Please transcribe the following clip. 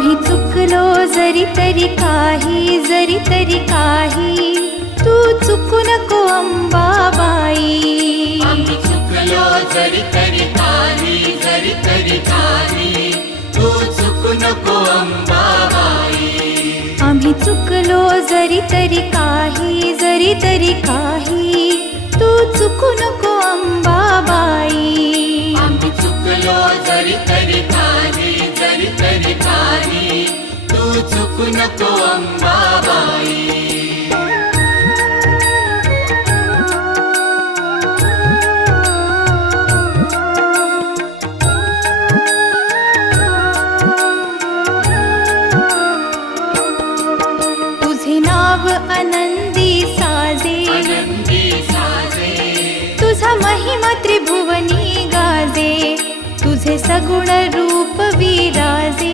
आम्ही चुकलो जरी तरी काही तू चुकू नको अंबाबाई. आम्ही चुकलो जरी तरी काही तू चुकू नको अंबाबाई. आम्ही चुकलो जरी तरी काही तू चुकू नको अंबाबाई. आम्ही चुकलो जरी तरी काही तू चुकू नको अंबाबाई. तुझे नाव आनंदी साजे, तुझा महिमा त्रिभुवनी गाजे. तुझे सगुण रूप विराजे.